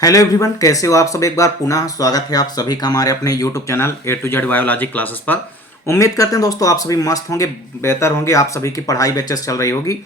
Hello everyone, कैसे हो आप सब। एक बार पुनः स्वागत है आप सभी का हमारे अपने YouTube channel A to Z biology classes पर। उम्मीद करते हैं दोस्तों आप सभी मस्त होंगे, बेहतर होंगे, आप सभी की पढ़ाई भी अच्छे से चल रही होगी।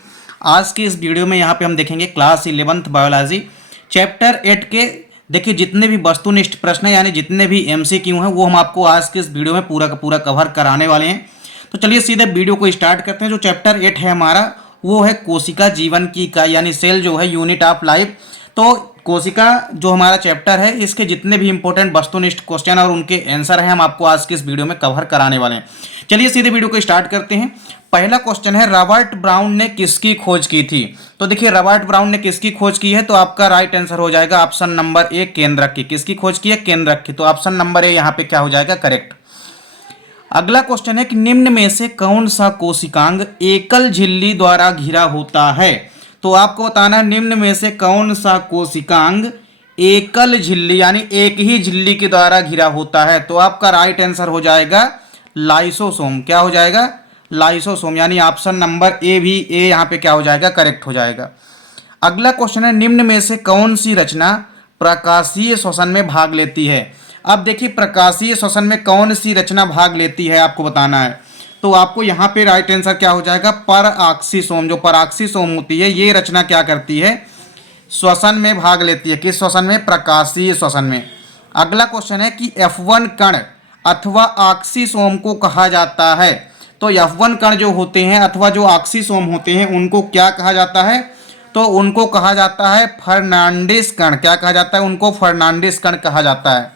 आज की इस वीडियो में यहाँ पे हम देखेंगे क्लास 11th बायोलॉजी चैप्टर 8 के देखिए जितने भी वस्तुनिष्ठ प्रश्न हैं यानी जितने भी MCQ हैं वो हम आपको आज के इस वीडियो में पूरा का पूरा कवर कराने वाले हैं। तो चलिए सीधे वीडियो को स्टार्ट करते हैं। जो चैप्टर 8 है हमारा वो है कोशिका जीवन की इकाई यानी सेल जो है यूनिट ऑफ लाइफ। तो कोशिका जो हमारा चैप्टर है इसके जितने भी इंपॉर्टेंट वस्तुनिष्ठ क्वेश्चन और उनके आंसर हैं हम आपको आज के इस वीडियो में कवर कराने वाले हैं। चलिए सीधे वीडियो को स्टार्ट करते हैं। पहला क्वेश्चन है रॉबर्ट ब्राउन ने किसकी खोज की थी। तो देखिए रॉबर्ट ब्राउन ने किसकी खोज की है, तो आपका राइट आंसर हो जाएगा ऑप्शन नंबर ए केंद्रक की। किसकी खोज की है? केंद्रक की। तो ऑप्शन नंबर ए यहाँ पे क्या हो जाएगा? करेक्ट। अगला क्वेश्चन है कि निम्न में से कौन सा कोशिकांग एकल झिल्ली द्वारा घिरा होता है। तो आपको बताना है निम्न में से कौन सा कोशिकांग एकल झिल्ली यानी एक ही झिल्ली के द्वारा घिरा होता है। तो आपका राइट आंसर हो जाएगा लाइसोसोम। क्या हो जाएगा? लाइसोसोम। यानी ऑप्शन नंबर ए भी ए यहाँ पे क्या हो जाएगा? करेक्ट हो जाएगा। अगला क्वेश्चन है निम्न में से कौन सी रचना प्रकाशीय श्वसन में भाग लेती है। अब देखिए प्रकाशीय श्वसन में कौन सी रचना भाग लेती है आपको बताना है। तो आपको यहाँ पे राइट आंसर क्या हो जाएगा? परऑक्सीसोम। जो परऑक्सीसोम होती है ये रचना क्या करती है? श्वसन में भाग लेती है। किस श्वसन में? प्रकाशीय श्वसन में। अगला क्वेश्चन है कि F1 कण अथवा ऑक्सीसोम को कहा जाता है। तो F1 कण जो होते हैं अथवा जो ऑक्सीसोम होते हैं उनको क्या कहा जाता है? तो उनको कहा जाता है फर्नांडिस कण। क्या कहा जाता है? उनको फर्नांडिस कण कहा जाता है।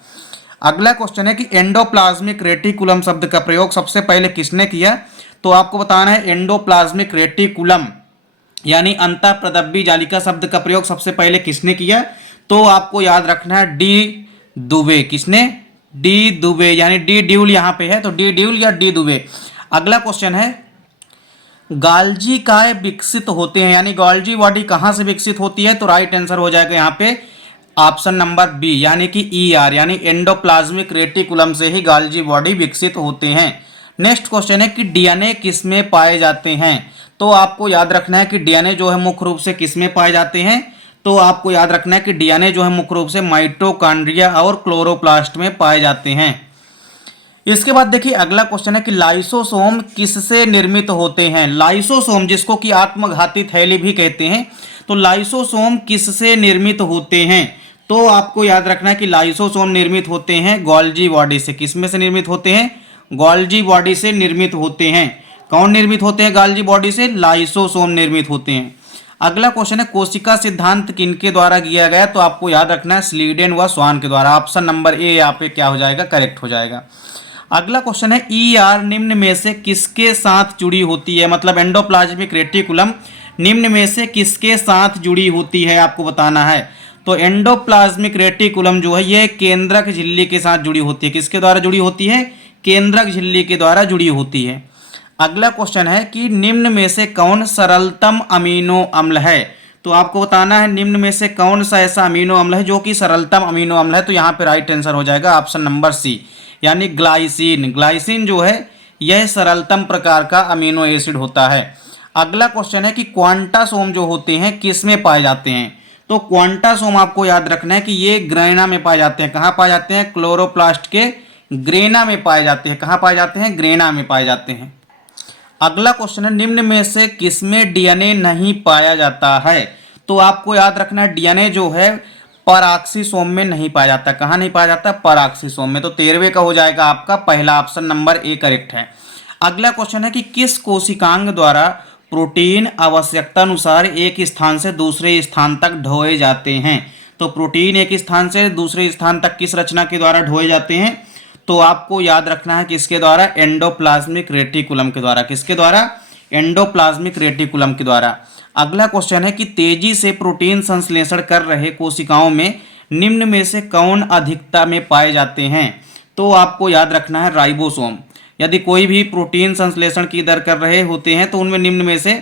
अगला क्वेश्चन है कि एंडोप्लाज्मिक रेटिकुलम शब्द का प्रयोग सबसे पहले किसने किया। तो आपको बताना है एंडोप्लाज्मिक रेटिकुलम यानी अंतःप्रदब्बी जालिका शब्द का प्रयोग सबसे पहले किसने किया। तो आपको याद रखना है डी दुबे। किसने? डी दुबे यानी डी ड्यूल यहाँ पे है तो डी ड्यूल या डी दुबे। अगला क्वेश्चन है गाल्जी काय विकसित होते हैं यानी गॉल्जी बॉडी कहाँ से विकसित होती है। तो राइट आंसर हो जाएगा यहाँ पे ऑप्शन नंबर बी यानी कि ER यानी एंडोप्लाज्मिक रेटिकुलम से ही गाल्जी बॉडी विकसित होते हैं। नेक्स्ट क्वेश्चन है कि DNA किस में पाए जाते हैं। तो आपको याद रखना है कि DNA जो है मुख्य रूप से किस में पाए जाते हैं। तो आपको याद रखना है कि DNA जो है मुख्य रूप से माइटोकॉन्ड्रिया और क्लोरोप्लास्ट में पाए जाते हैं। इसके बाद देखिए अगला क्वेश्चन है कि लाइसोसोम किससे निर्मित होते हैं। लाइसोसोम जिसको कि आत्मघाती थैली भी कहते हैं, तो लाइसोसोम किससे निर्मित होते हैं। तो आपको याद रखना है कि लाइसोसोम निर्मित होते हैं गोल्जी बॉडी से। किस में से निर्मित होते हैं? गोल्जी बॉडी से निर्मित होते हैं। कौन निर्मित होते हैं गोल्जी बॉडी से? लाइसोसोम निर्मित होते हैं। अगला क्वेश्चन है कोशिका सिद्धांत किनके द्वारा किया गया। तो आपको याद रखना है स्लीडेन व स्वान के द्वारा। ऑप्शन नंबर ए यहाँ पे क्या हो जाएगा? करेक्ट हो जाएगा। अगला क्वेश्चन है ER निम्न में से किसके साथ जुड़ी होती है। मतलब एंडोप्लाज्मिक रेटिकुलम निम्न में से किसके साथ जुड़ी होती है आपको बताना है। तो एंडोप्लाज्मिक रेटिकुलम जो है ये केंद्रक झिल्ली के साथ जुड़ी होती है। किसके द्वारा जुड़ी होती है? केंद्रक झिल्ली के द्वारा जुड़ी होती है। अगला क्वेश्चन है कि निम्न में से कौन सरलतम अमीनो अम्ल है। तो आपको बताना है निम्न में से कौन सा ऐसा अमीनो अम्ल है जो कि सरलतम अमीनो अम्ल है। तो यहाँ पे राइट आंसर हो जाएगा ऑप्शन नंबर सी यानी ग्लाइसिन। ग्लाइसिन जो है यह सरलतम प्रकार का अमीनो एसिड होता है। अगला क्वेश्चन है कि क्वांटासोम जो होते हैं किस में पाए जाते हैं। तो क्वांटासोम आपको याद रखना है कि ये ग्रेना में पाए जाते हैं। कहाँ पाए जाते हैं? क्लोरोप्लास्ट के ग्रेना में पाए जाते हैं। कहाँ पाए जाते हैं? ग्रेना में पाए जाते हैं। अगला क्वेश्चन है निम्न में से किसमें DNA नहीं पाया जाता है। तो आपको याद रखना है DNA जो है परऑक्सीसोम में नहीं पाया जाता। कहाँ नहीं पाया जाता? परऑक्सीसोम में। तो 13वें का हो जाएगा आपका पहला ऑप्शन नंबर ए करेक्ट है। अगला क्वेश्चन है कि किस कोशिकांग द्वारा प्रोटीन आवश्यकता अनुसार एक स्थान से दूसरे स्थान तक ढोए जाते हैं। तो प्रोटीन एक स्थान से दूसरे स्थान तक किस रचना के द्वारा ढोए जाते हैं। तो आपको याद रखना है किसके द्वारा? एंडोप्लाज्मिक रेटिकुलम के द्वारा। किसके द्वारा? एंडोप्लाज्मिक रेटिकुलम के द्वारा। अगला क्वेश्चन है कि तेजी से प्रोटीन संश्लेषण कर रहे कोशिकाओं में निम्न में से कौन अधिकता में पाए जाते हैं। तो आपको याद रखना है राइबोसोम। यदि कोई भी प्रोटीन संश्लेषण की दर कर रहे होते हैं तो उनमें निम्न में से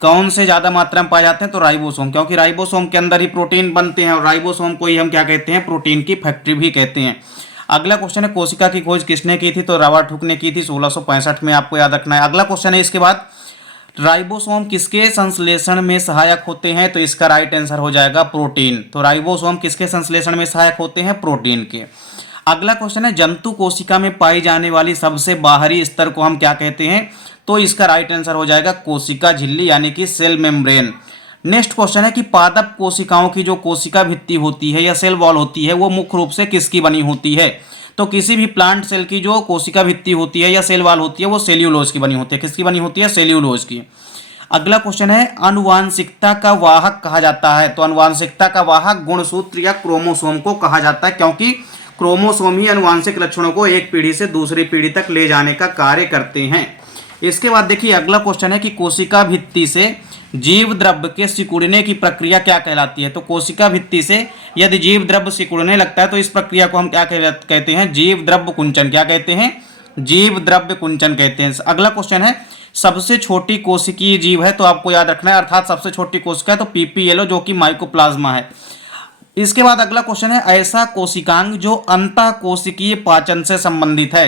कौन से ज़्यादा मात्रा में पाए जाते हैं। तो राइबोसोम, क्योंकि राइबोसोम के अंदर ही प्रोटीन बनते हैं और राइबोसोम को ही हम क्या कहते हैं? प्रोटीन की फैक्ट्री भी कहते हैं। अगला क्वेश्चन है कोशिका की खोज किसने की थी। तो रॉबर्ट हुक ने की थी 1665 में। आपको याद रखना है। अगला क्वेश्चन है इसके बाद राइबोसोम किसके संश्लेषण में सहायक होते हैं? तो इसका राइट आंसर हो जाएगा प्रोटीन। तो राइबोसोम किसके संश्लेषण में सहायक होते हैं? प्रोटीन के। अगला क्वेश्चन है जंतु कोशिका में पाई जाने वाली सबसे बाहरी स्तर को हम क्या कहते हैं? तो इसका राइट आंसर हो जाएगा कोशिका झिल्ली यानी कि सेल मेम्ब्रेन। नेक्स्ट क्वेश्चन है कि पादप कोशिकाओं की जो कोशिका भित्ति होती है या सेल वॉल होती है वो मुख्य रूप से किसकी बनी होती है? तो किसी भी प्लांट सेल की जो कोशिका भित्ति होती है या सेल वॉल होती है वो सेल्यूलोज की बनी होती है। किसकी बनी होती है? सेल्यूलोज की। अगला क्वेश्चन है आनुवांशिकता का वाहक कहा जाता है? तो आनुवांशिकता का वाहक गुणसूत्र या क्रोमोसोम को कहा जाता है, क्योंकि क्रोमोसोम ही आनुवांशिक लक्षणों को एक पीढ़ी से दूसरी पीढ़ी तक ले जाने का कार्य करते हैं। इसके बाद देखिए अगला क्वेश्चन है कि कोशिका भित्ति से जीव द्रव्य के सिकुड़ने की प्रक्रिया क्या कहलाती है? तो कोशिका भित्ति से यदि जीव द्रव्य सिकुड़ने लगता है तो इस प्रक्रिया को हम क्या कहते हैं? जीव द्रव्य कुंचन। क्या कहते हैं? जीव द्रव्य कुंचन कहते हैं। अगला क्वेश्चन है सबसे छोटी कोशिकीय जीव है? तो आपको याद रखना है, अर्थात सबसे छोटी कोशिका है तो पीपीएलओ जो कि माइकोप्लाज्मा है। इसके बाद अगला क्वेश्चन है ऐसा कोशिकांग जो अंतःकोशिकीय पाचन से संबंधित है?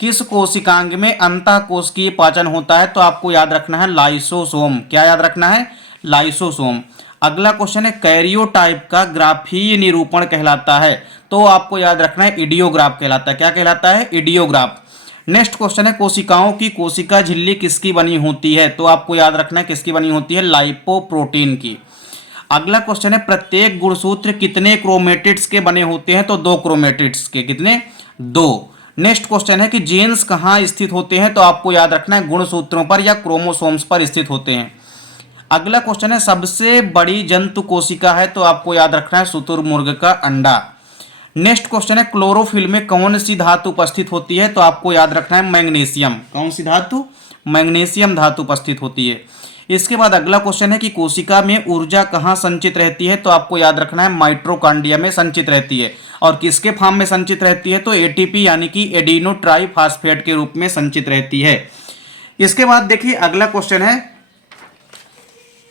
किस कोशिकांग में अंतःकोशिकीय पाचन होता है? तो आपको याद रखना है लाइसोसोम। क्या याद रखना है? लाइसोसोम। अगला क्वेश्चन है कैरियोटाइप का ग्राफीय निरूपण कहलाता है? तो आपको याद रखना है इडियोग्राफ कहलाता है। क्या कहलाता है? इडियोग्राफ। नेक्स्ट क्वेश्चन है कोशिकाओं की कोशिका झिल्ली किसकी बनी होती है? तो आपको याद रखना है किसकी बनी होती है? लाइपोप्रोटीन की। अगला क्वेश्चन है प्रत्येक गुणसूत्र कितने क्रोमेटिड्स के बने होते हैं? तो 2 क्रोमेटिड्स के। कितने? 2। नेक्स्ट क्वेश्चन है कि जीन्स कहाँ स्थित होते हैं? तो आपको याद रखना है गुणसूत्रों पर या क्रोमोसोम्स पर स्थित होते हैं। अगला क्वेश्चन है सबसे बड़ी जंतु कोशिका है? तो आपको याद रखना है शुतुरमुर्ग का अंडा। नेक्स्ट क्वेश्चन है क्लोरोफिल में कौन सी धातु उपस्थित होती है? तो आपको याद रखना है मैग्नीशियम। कौन सी धातु? मैग्नीशियम धातु उपस्थित होती है। इसके बाद अगला क्वेश्चन है कि कोशिका में ऊर्जा कहाँ संचित रहती है? तो आपको याद रखना है माइटोकॉन्ड्रिया में संचित रहती है। और किसके फॉर्म में संचित रहती है? तो एटीपी यानी कि एडिनो ट्राइफॉस्फेट के रूप में संचित रहती है। इसके बाद देखिए अगला क्वेश्चन है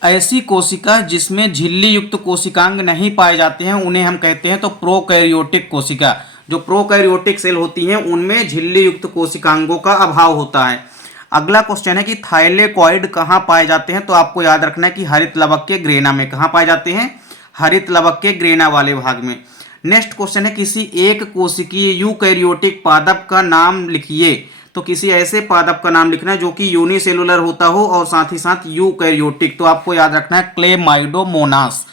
ऐसी कोशिका जिसमें झिल्ली युक्त कोशिकांग नहीं पाए जाते हैं उन्हें हम कहते हैं तो प्रोकैरियोटिक कोशिका। जो प्रोकैरियोटिक सेल होती हैं उनमें झिल्ली युक्त कोशिकांगों का अभाव होता है। अगला क्वेश्चन है कि थाइलेकॉइड कहाँ पाए जाते हैं? तो आपको याद रखना है कि हरित लवक के ग्रेना में। कहाँ पाए जाते हैं? हरित लवक के ग्रेना वाले भाग में। नेक्स्ट क्वेश्चन है किसी एक कोशिकीय यूकैरियोटिक पादप का नाम लिखिए। तो किसी ऐसे पादप का नाम लिखना है जो कि यूनिसेलुलर होता हो और साथ ही साथ यूकैरियोटिक। तो आपको याद रखना है क्लेमाइडोमोनास।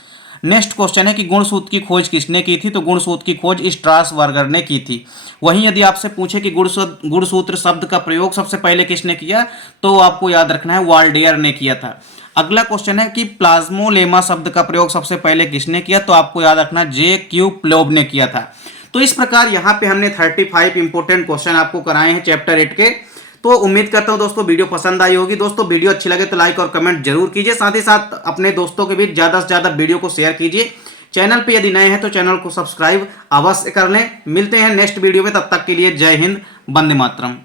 नेक्स्ट क्वेश्चन है कि गुणसूत्र की खोज किसने की थी? तो गुणसूत्र की खोज स्ट्रासबर्गर ने की थी। वहीं यदि आपसे पूछे कि गुणसूत्र शब्द का प्रयोग सबसे पहले किसने किया? तो आपको याद रखना है वाल्डेयर ने किया था। अगला क्वेश्चन है कि प्लाज्मोलेमा शब्द का प्रयोग सबसे पहले किसने किया? तो आपको याद रखना जे क्यू प्लोब ने किया था। तो इस प्रकार यहाँ पे हमने 35 इंपोर्टेंट क्वेश्चन आपको कराए हैं चैप्टर 8 के। तो उम्मीद करता हूँ दोस्तों वीडियो पसंद आई होगी। दोस्तों वीडियो अच्छी लगे तो लाइक और कमेंट जरूर कीजिए, साथ ही साथ अपने दोस्तों के बीच ज़्यादा से ज़्यादा वीडियो को शेयर कीजिए। चैनल पे यदि नए हैं तो चैनल को सब्सक्राइब अवश्य कर लें। मिलते हैं नेक्स्ट वीडियो में, तब तक के लिए जय हिंद, वंदे मातरम।